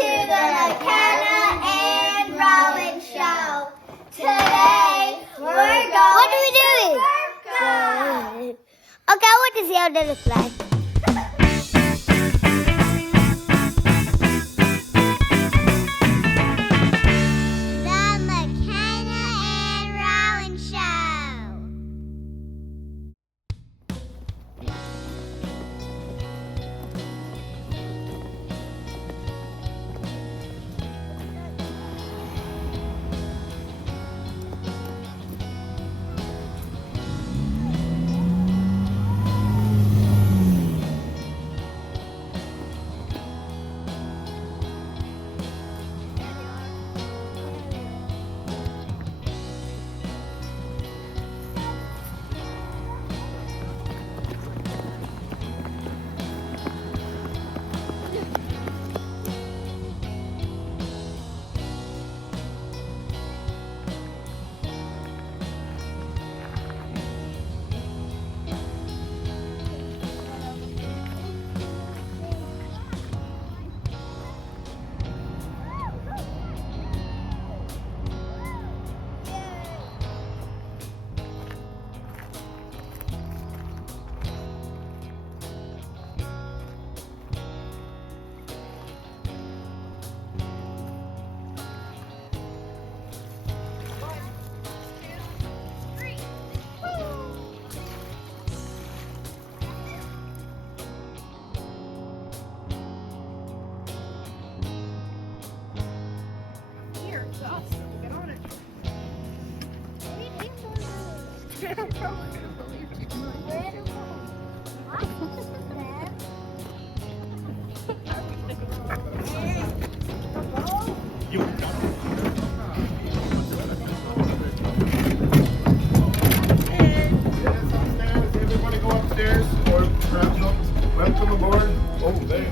the McKenna and Roan show. Today we're going What are we doing? to Birka. Okay, I want to see how that looks like. The McKenna and Roan show. Everybody go upstairs or grab notes. Welcome aboard. Oh, there you go.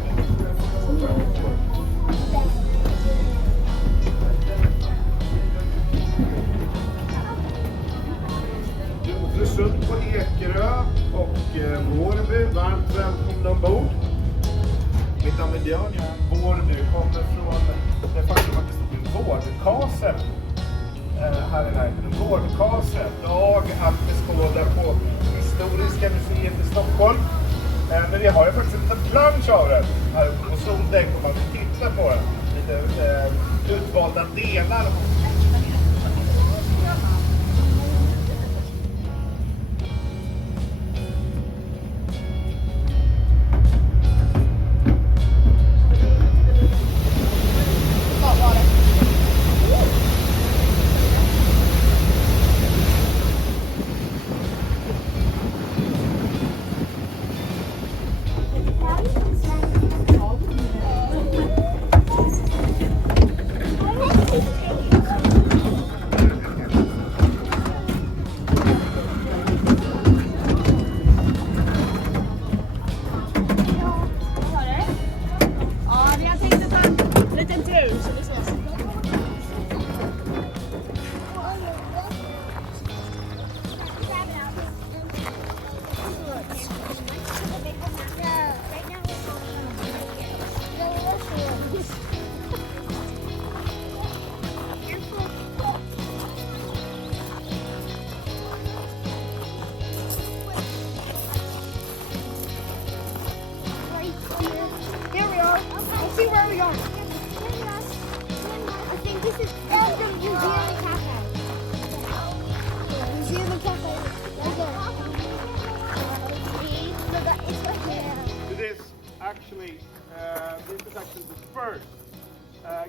Östersund på Ekerö och Vårby, varmt välkomna ombord. Mitt namn är Björn, jag är Vårby, kommer från det faktum att det stod en vårdkasel här i närheten. En vårdkasel, dag att beskåda på Historiska museet i Stockholm. Men vi har ju faktiskt en liten plansch av det här uppe på Soldäck om man vill titta på den. Lite utvalda delar. This is actually the first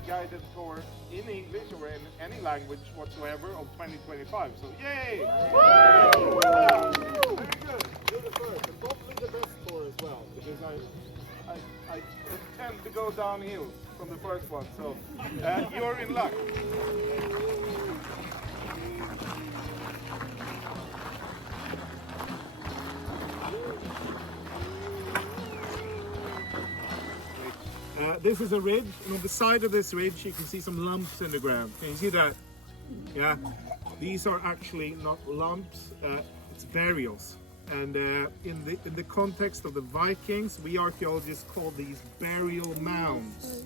guided tour in English or in any language whatsoever of 2025. So yay! Very good. You're the first, and probably the best tour as well, because I tend to go downhill from the first one. So you're in luck. This is a ridge, and on the side of this ridge you can see some lumps in the ground. Can you see that? Yeah, these are actually not lumps, it's burials. And in the context of the Vikings, we archaeologists call these burial mounds.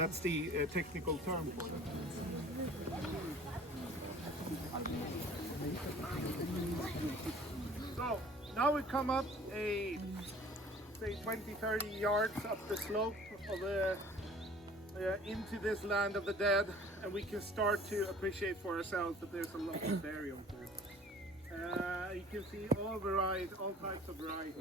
That's the technical term for it. So now we come up say 20-30 yards up the slope of into this land of the dead, and we can start to appreciate for ourselves that there's a lot of burial here. You can see all varieties, all types of varieties.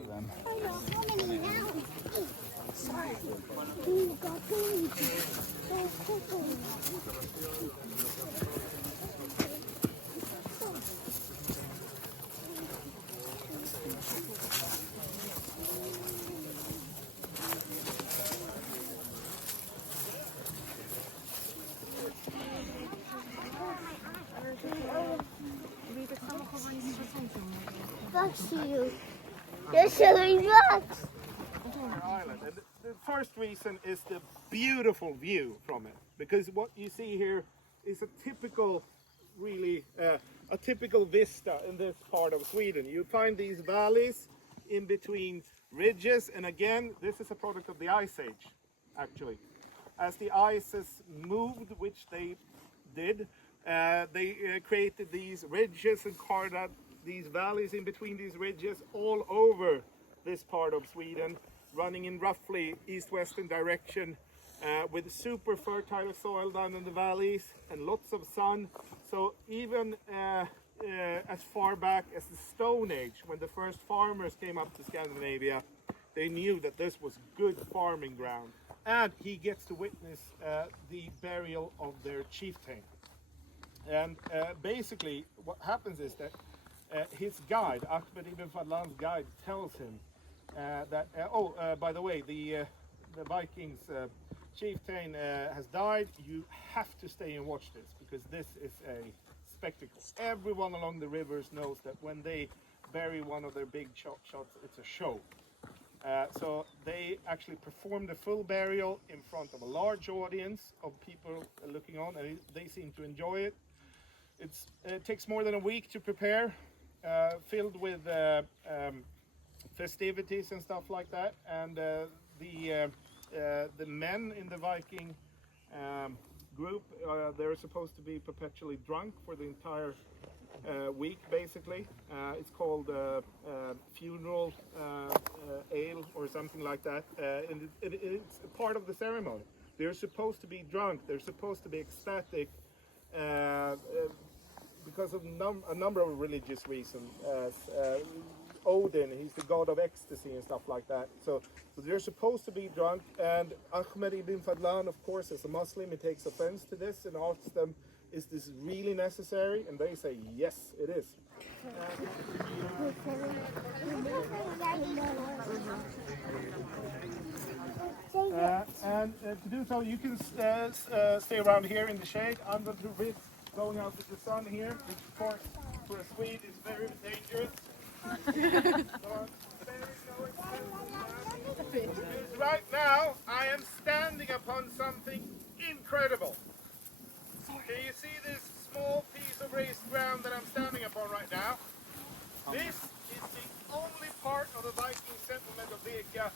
Bless you. You're showing rocks. Island. And the first reason is the beautiful view from it, because what you see here is a typical, really a typical vista in this part of Sweden. You find these valleys in between ridges, and again, this is a product of the Ice Age, actually. As the ices moved, which they did, they created these ridges and carved out these valleys in between these ridges all over this part of Sweden, running in roughly east-western direction, with super fertile soil down in the valleys and lots of sun. So even as far back as the Stone Age, when the first farmers came up to Scandinavia, they knew that this was good farming ground. And he gets to witness the burial of their chieftain. And basically what happens is that his guide, Ahmed ibn Fadlan's guide, tells him that, by the way, the Vikings chieftain has died. You have to stay and watch this, because this is a spectacle. Everyone along the rivers knows that when they bury one of their big shots, it's a show. So they actually performed a full burial in front of a large audience of people looking on, and they seem to enjoy it. It takes more than a week to prepare, filled with festivities and stuff like that. And the men in the Viking group, they're supposed to be perpetually drunk for the entire week, basically. It's called funeral ale or something like that, and it's a part of the ceremony. They're supposed to be drunk, they're supposed to be ecstatic, because of a number of religious reasons. Odin, he's the god of ecstasy and stuff like that. So they're supposed to be drunk, and Ahmed ibn Fadlan, of course, as a Muslim, he takes offense to this and asks them, is this really necessary? And they say, yes, it is. And to do so, you can stay around here in the shade. I'm going to risk going out with the sun here, which of course for a Swede is very dangerous. Because right now I am standing upon something incredible. Can you see this small piece of raised ground that I'm standing upon right now? This is the only part of the Viking settlement of Birka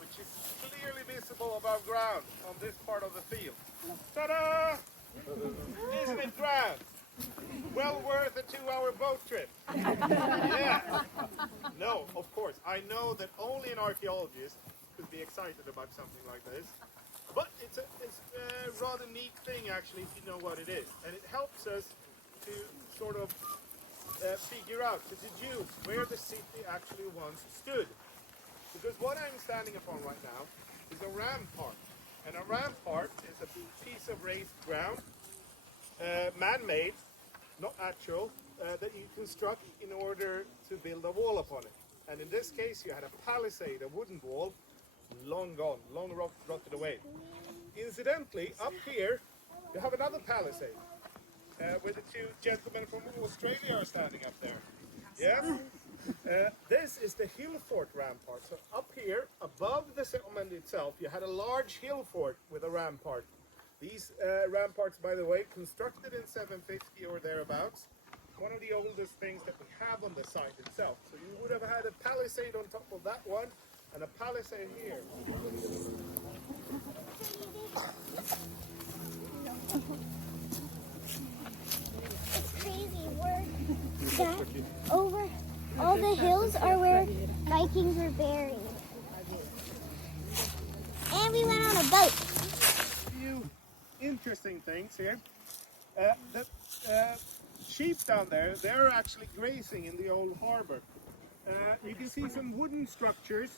which is clearly visible above ground on this part of the field. Ta-da! Isn't it grand? Well worth a 2-hour boat trip. Yeah. No, of course. I know that only an archaeologist could be excited about something like this. But it's a rather neat thing, actually, if you know what it is. And it helps us to sort of figure out, to deduce where the city actually once stood. Because what I'm standing upon right now is a rampart. And a rampart is a piece of raised ground, man-made, not natural, that you construct in order to build a wall upon it. And in this case, you had a palisade, a wooden wall, long gone, long rotted away. Incidentally, up here, you have another palisade, where the two gentlemen from Australia are standing up there. Yes? This is the hill fort rampart. So up here, above the settlement itself, you had a large hill fort with a rampart. These ramparts, by the way, constructed in 750 or thereabouts. One of the oldest things that we have on the site itself. So you would have had a palisade on top of that one, and a palisade here. the hills are where Vikings were buried. And we went on a boat. Few interesting things here. The sheep down there, they're actually grazing in the old harbor. You can see some wooden structures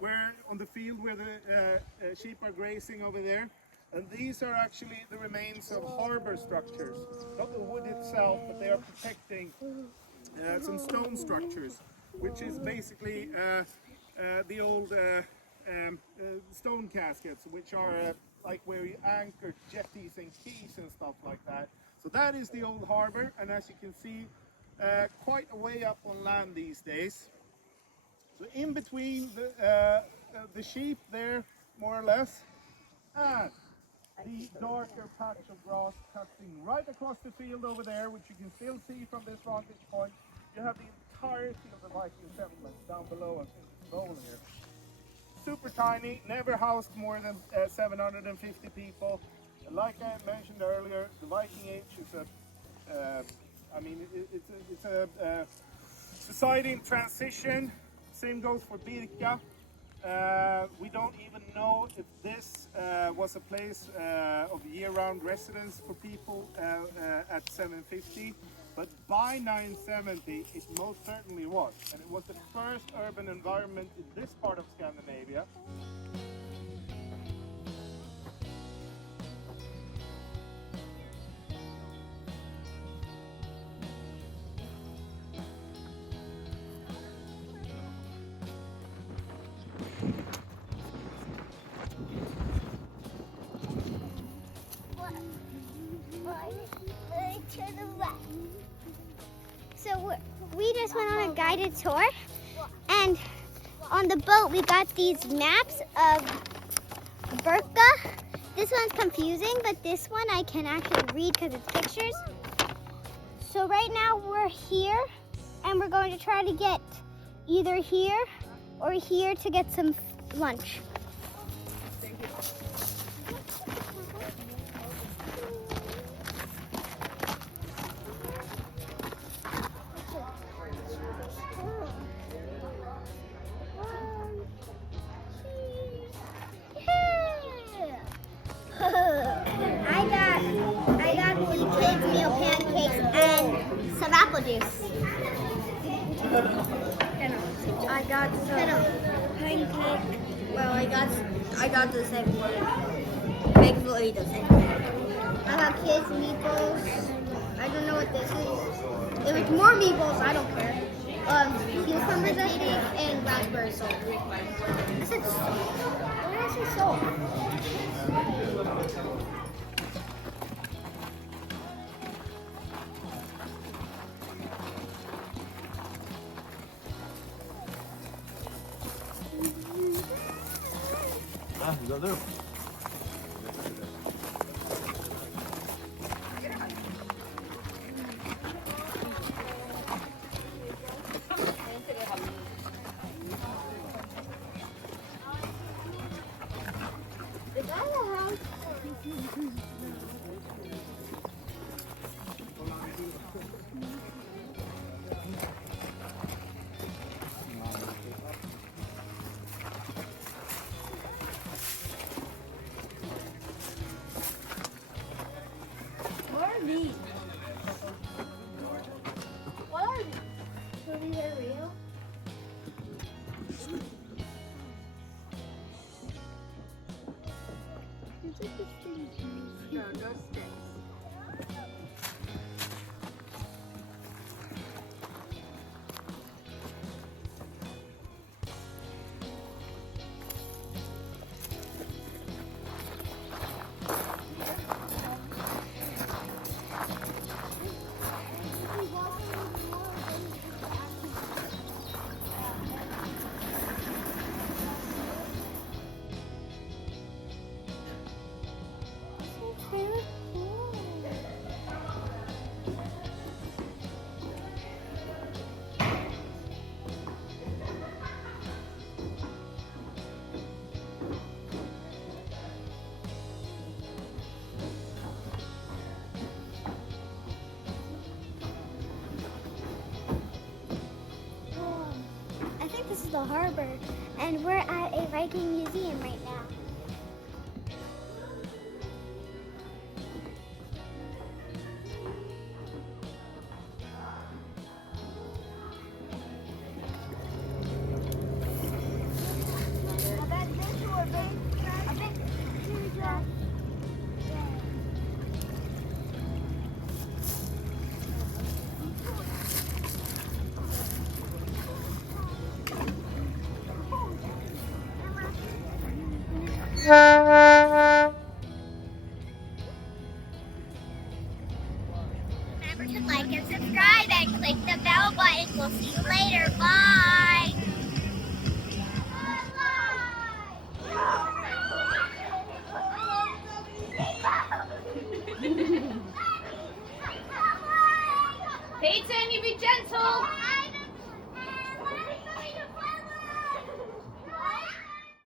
where on the field where the sheep are grazing over there. And these are actually the remains of harbor structures. Not the wood itself, but they are protecting some stone structures, which is basically the old stone caskets, which are like where you anchor jetties and quays and stuff like that. So that is the old harbor, and as you can see, quite a way up on land these days. So in between the sheep there, more or less, and the darker patch of grass cutting right across the field over there, which you can still see from this vantage point, you have the entirety of the Viking settlement down below us in this bowl here. Super tiny, never housed more than 750 people. And like I mentioned earlier, the Viking Age is it's a society in transition. Same goes for Birka. We don't even know if this was a place of year-round residence for people at 750, but by 970 it most certainly was, and it was the first urban environment in this part of Scandinavia. So we just went on a guided tour, and on the boat we got these maps of Birka. This one's confusing, but this one I can actually read because it's pictures. So right now we're here, and we're going to try to get either here or here to get some lunch. Thank you. I got the kids' meal pancakes and some apple juice. I got some pancake. Well, I got the same thing. Basically the same thing. I got kids' meatballs. I don't know what this is. If it's more meatballs, I don't care. Cucumber pancake And raspberry salt. I said salt. Why did I say salt? Güzel değil mi? What are these? What are these? So these are real? It's like a string. harbor, and we're at a Viking museum right now. Remember to like and subscribe and click the bell button. We'll see you later. Bye. Payton, you be gentle.